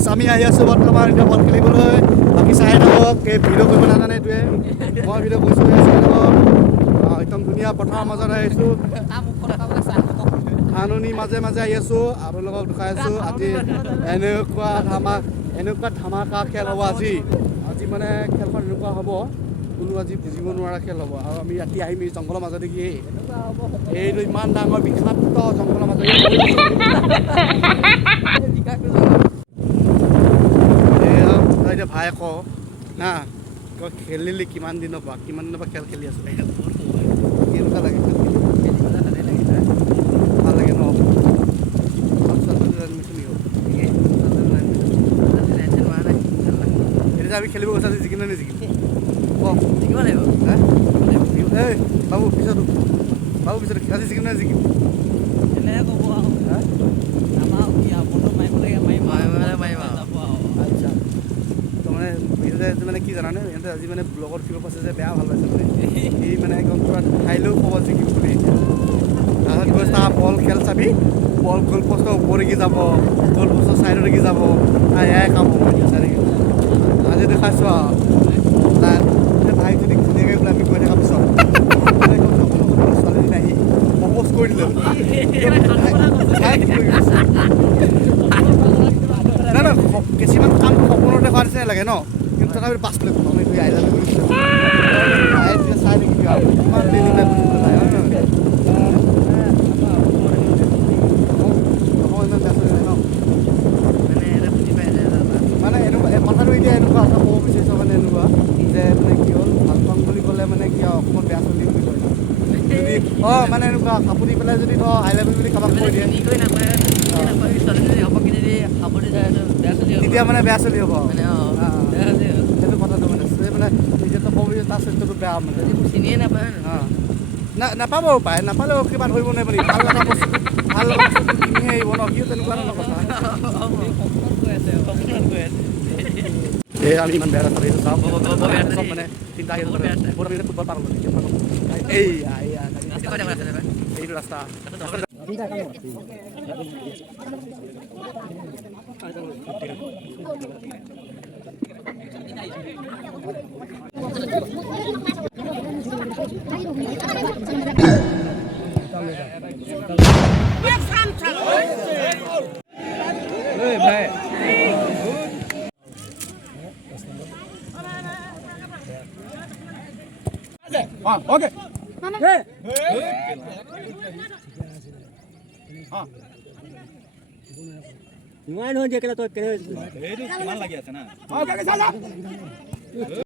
viewers আমি আহি আছোঁ বৰ্তমান এতিয়া বল খেলিবলৈ বাকী চাই থাকক এই ভিডিঅ' কৰিব নাজানে এইটোৱে মই ভিডিঅ' কৰিছোঁ একদম ধুনীয়া পথাৰৰ মাজত আহিছোঁ ধাননি মাজে মাজে আহি আছোঁ আপোনালোকক দেখাই আছোঁ আজি এনেকুৱা ধামাকা খেল হ'ব আজি মানে খেলখন এনেকুৱা হ'ব কোনো আজি বুজিব নোৱাৰা খেল হ'ব আৰু আমি ৰাতি আহিম এই জংঘলৰ মাজতে কি এইটো ইমান ডাঙৰ বিষাক্ত জংঘলৰ মাজতে এতিয়া ভাই কওঁ হা তই খেলিলি কিমান দিনৰ পৰা খেল খেলি আছোঁ কেনেকুৱা লাগে ভাল লাগে ন এতিয়া আমি খেলিব গৈছোঁ আজি জিকিম নে নিজিকিম কওক জিকিব লাগিব এই বাবু পিছত আজি জিকিম নে জিকিম মানে কি জানানে ইহঁতে আজি মানে ব্লগত কিবা পাইছে যে বেয়া ভাল পাইছে মানে এই মানে একদম পুৰা খাইলেও ক'ব জিকিম বুলি তাৰপিছত গৈ তাৰ বল খেল চাবি বল গ'ল পষ্টৰ ওপৰেকি যাব গ'ল পষ্টৰ ছাইডলৈকে যাব এয়াই কাম হ'ব চাই থাকিব আজি দেখাইছোঁ আৰু ভাই যদি ধুনীয়াকৈ বোলে আমি গৈ থকাৰ পিছত ছোৱালীজনী আহি প্ৰপ'জ কৰি দিলে নাই নাই কিছুমান কাম সপোনতে হোৱাৰ নিচিনা লাগে ন কিন্তু তথাপি পাছ প্লেট আমি গৈ আহি যাবি চাই থাকিবি আৰু ইমান দেৰি নাই মানে এনেকুৱা কথাটো এতিয়া এনেকুৱা আছে ক'ব বিচাৰিছোঁ মানে এনেকুৱা যে মানে কি হ'ল ভাল পাম বুলি ক'লে মানে কি আৰু অসমত বেয়া চলি বুলি কয় যদি মানে এনেকুৱা কাপোৰ পেলাই যদি আই লাভ ইউ বুলি কাৰোবাক কৈ দিয়ে তেতিয়া মানে বেয়া চলি হ'ব সেইটো কথাটো মানে এতিয়াতো ক'ব যে তাৰ চৰিত্ৰটো বেয়া মানে চিনিয়ে নাপায় নাপাব পায় নাপালেও কিবা ধৰিব নোৱাৰিব নেকি ভাল লগা বস্তু কিনিহে আহিব ন সিও তেনেকুৱা ধৰণৰ কথা আমি ইমান বেয়া ৰাস্তা চাওঁ চব মানে চিন্তা আহি ফুটবল পাৰ এইটো ৰাস্তা ভাই ओके ইমান হৈ দিয়ে কেলে তই কেলে এইটো কিমান লাগি আছে না ओके चल